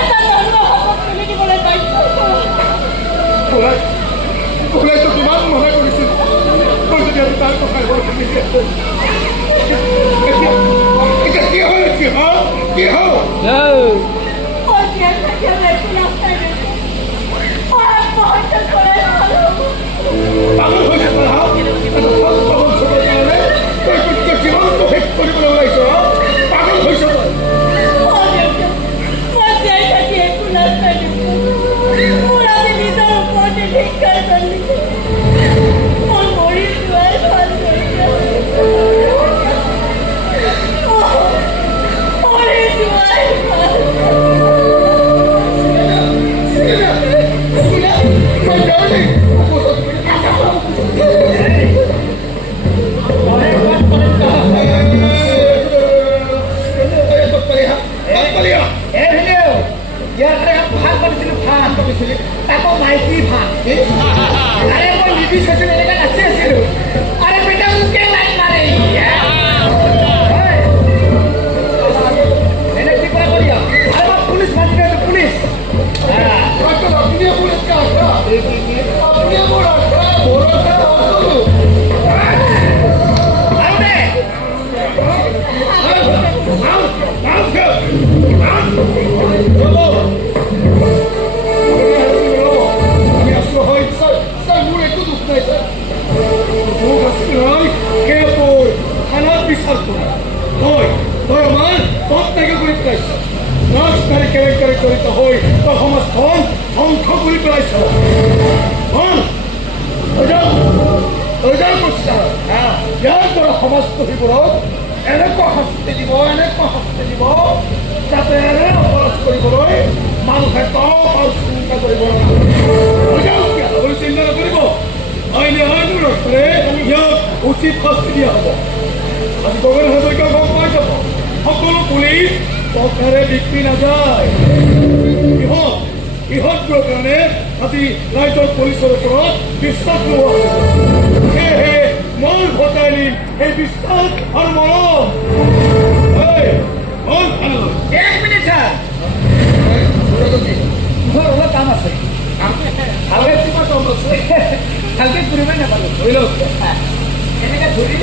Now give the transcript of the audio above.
এটা ধৰ্ম হাতত তুলি দিবলৈ বাধ্য কৰা। ওলাইতো কিমান মনে কৰিছিল মই যদি আজি তাৰ কথা এতিয়া কি হ'ল কি হ'ল কি হ'ল মই জীয়াই থাকিলে একো নাস্তাই দিছো মই আত্মহত্যা কৰাই ভাল হ'ব। পাগল হৈছে কাৰণে তই গোটেই জীৱনটো শেষ কৰিবলৈ ওলাইছ পাগল হৈছে তই মই জীয়াই থাকি একো নাস্তাই দিছো মোৰ আজি নিজৰ ওপৰতে ধিক্কাৰ জানিছো মই মৰি যোৱাই ভাল কৰিছে মৰি যোৱাই ভাল। তাকো মাইকী ভাত আৰে মই নিবিচাৰিছো এনেকৈ নাচি আছিলো আৰে বেটা মোকে লাইন মাৰে এনে কি কৰা কৰি আৰে মই পুলিচ মাতি আছো পুলিচ জড়িত হৈ তই সমাজখন ধ্বংস কৰি পেলাইছ ইয়াৰ পৰা সমাজ পঢ়িবোৰক এনেকুৱা শাস্তি দিব যাতে এনে অপৰাধ কৰিবলৈ মানুহে তপ আৰু চিন্তা কৰিব চিন্তা নকৰিব আইনে আইনৰ ৰক্ষাৰে ইয়াক উচিত শাস্তি দিয়া হ'ব। আজি গগন হাজৰিকা গম পাই যাব সকলো পুলিচ টকাৰে বিক্ৰী নাযায় ইহঁতবোৰৰ কাৰণে আজি ৰাইজৰ পুলিচৰ ওপৰত বিশ্বাস লোৱা সেয়েহে মই ভটাই দিম সেই বিশ্বাস আৰু মৰম। এক মিনিট ছাৰ মোৰ অলপ কাম আছে ভালকে কিমান কাম আছে ভালকে ফুৰিবই নাপালো ধৰি লওক এনেকে ধৰি